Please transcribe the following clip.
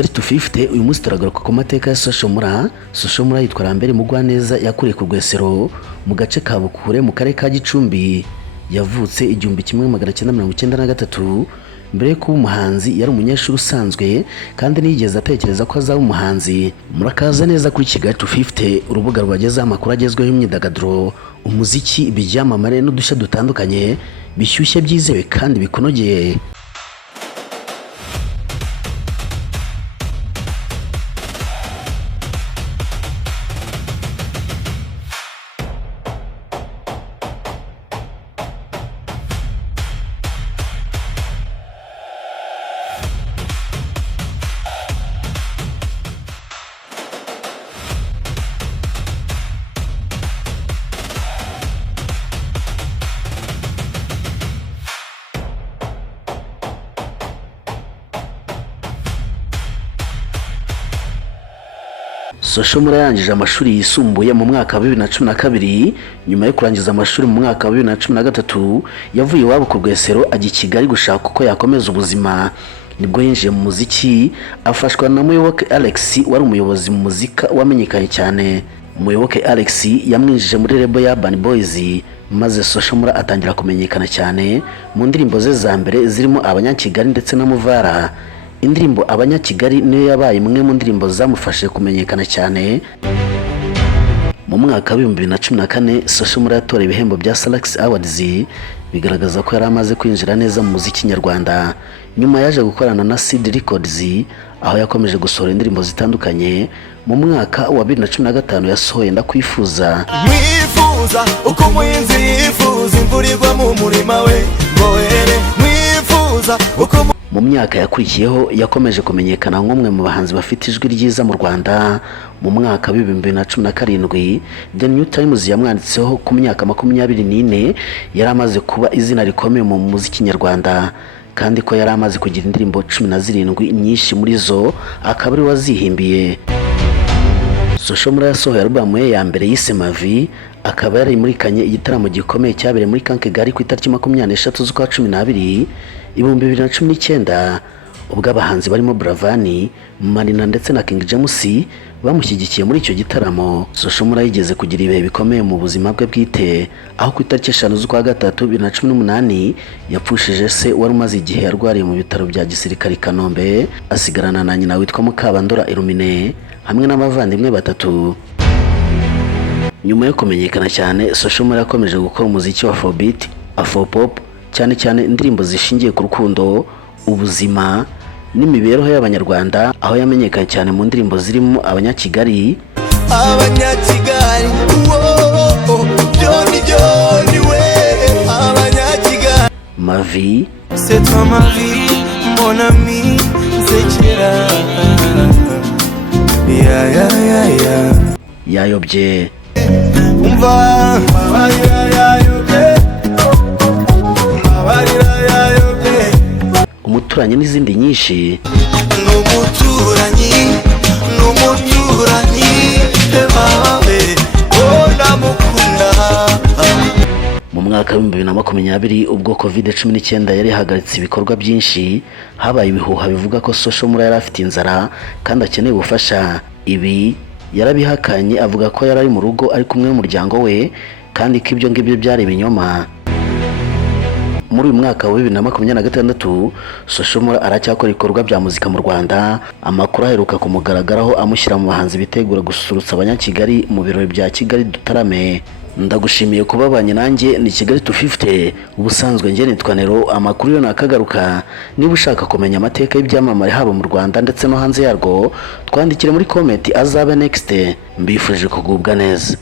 Kigali 250 uyu munsi turagaruka ku mateka ya Mula. Mula yitwa Rambere Mugwaneza yakuriye ku Rwesero mu gace ka Bukure mu karere ka Gicumbi. Yavutse 1993. Mbere ko umuhanzi yari umunyeshuri usanzwe kandi nigeze atekereza ko azaba umuhanzi. Murakaza neza kuri Kigali 250, urubuga rwagezaho amakuru agezweho y'imyidagaduro, umuziki, ibyamamare n'udushya dutandukanye bishyushye byizewe kandi bikunogeye. Mula yarangije amashuri yisumbuye mu mwaka wa 2012. Nyuma yo kurangiza amashuri mu mwaka wa 2013 yavuye iwabo ku Rwesero ajya i Kigali gushaka uko yakomeza ubuzima. Nibwo yinjiye mu muziki afashwa na Muyoboke Alex wari umuyobozi mu muzika wamenyekanye cyane. Muyoboke Alex yamwinjije muri label ya Urban Boys, maze Mula atangira kumenyekana cyane mu ndirimbo ze za mbere zirimo Abanyakigali ndetse na Muvara. Indirimbo Abanyakigali niyo yabaye imwe mu ndirimbo zamufashe kumenyekana cyane. Mu mwaka wa 2014 Mula yatorewe ibihembo bya Salax Awards, bigaragaza ko yari amaze kwinjira neza mu muziki nyarwanda. Nyuma yaje gukorana na CD Records, aho yakomeje gusohora indirimbo zitandukanye. Mu mwaka wa 2015 yasohoye Ndakwifuza. Mwifuza uko umuhinzi yifuza imvura igwa mu murima we, ngohere mwifuza uko. Mu myaka yakurikiyeho yakomeje kumenyekana nk'umwe mu bahanzi bafite ijwi ryiza mu Rwanda. Mu mwaka wa 2017 The New Times yamwanditseho ku myaka 24 yari amaze kuba izina rikomeye mu muziki nyarwanda, kandi ko yari amaze kugira indirimbo 17 nyinshi muri zo akaba ari wazihimbiye. Mula yasohoye album ye ya mbere yise Mavi, akaba yari murikanye igitaramo gikomeye cyabereye muri Kigali ku itariki 23 z'ukwa 12 2019, ubwo abahanzi barimo Bravani, Marina ndetse na King James bamushyigikiye muri icyo gitaramo. Mula yigeze kugira ibihe bikomeye mu buzima bwe bwite, aho ku itariki 5 z'ukwa 3 2018 yapfushije se wari umaze igihe yarwariye mu bitaro bya gisirikare i Kanombe, asigarana na nyina witwa Mukabandora Illumine hamwe n'abavandimwe batatu. Nyuma yo kumenyekana cyane, Mula yakomeje gukora umuziki wa Afrobeat, Afropop, cyane cyane indirimbo zishingiye ku rukundo, ubuzima n'imibereho y'Abanyarwanda, aho yamenyekanye cyane mu ndirimbo zirimo Abanyakigali, Abanyakigali, Joni we, Abanyakigali, Mavi, c'est toi ma vie, mon ami, Zekera, Yayobye, umva Umuturanyi n'izindi nyinshi. N'umuturanyi bawe ndamukunda. Mu mwaka wa 2020 ubwo COVID-19 yari ihagaritse ibikorwa byinshi, habaye ibihuha bivuga ko Mula yari afite inzara kandi akeneye ubufasha. Ibi yarabihakanye, avuga ko yari ari mu rugo ari kumwe n'umuryango we kandi ko ibyo ngibyo byari ibinyoma. Muri uyu mwaka wa 2026 Mula aracyakora ibikorwa bya muzika mu Rwanda. Amakuru aheruka kumugaragaraho amushyira mu bahanzi bitegura gusurutsa Abanyakigali mu birori bya Kigali Dutarame. Ndagushimiye kuba banye nanjye. Ni Kigali 250, ubusanzwe njye nitwa Nero. Amakuru yo nakagaruka. Niba ushaka kumenya amateka y'ibyamamare haba mu Rwanda ndetse no hanze yarwo, twandikire muri comment azabe next. Mbifuje kugubwa neza.